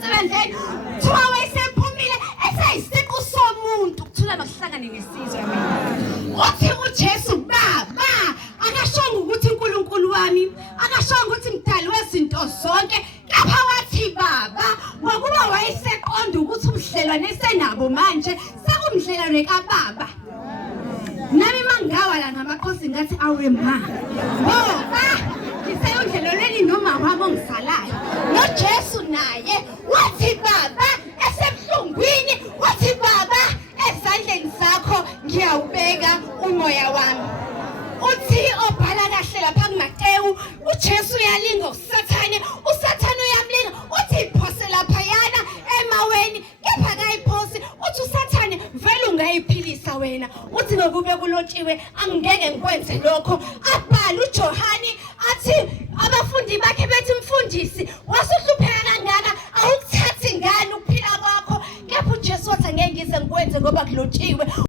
emsebenzini kuthiwa wayesephumile esayisiqu somuntu kuthula makuhlangane nesizwe mina uthi uJesu baba akashonga ukuthi uNkulunkulu wami akashonga ukuthi mdali wezinto zonke kepha wathi baba ngokuba wayeseqonda ukuthi ubudlelwane esenabo manje sekumdlelwane kaBaba nami mangawala ngamakhosi ngathi awe ma ngoba ngiseyondleloleni noma wami ongisalayo noJesu naye wathi baba esebuhlungwini wathi baba ezandleni zakho ngiyawubeka umoya wami uthi obhala kahle lapha kuMateyu uJesu uyalinga uSathane uyamlinga uthi iphose lapha yana emaweni kepha kayiphosi uthi uSathane vele ungayiphilisa wena uthi ngokube kulotshiwe angeke ngikwenze lokho abhala uJohane athi abafundi bakhe bethi mfundisi wasuhlupheka kangaka awukuthathi ngani ukuphila kwakho kepha uJesu wathi angeke ngize ngikwenze ngoba kulotshiwe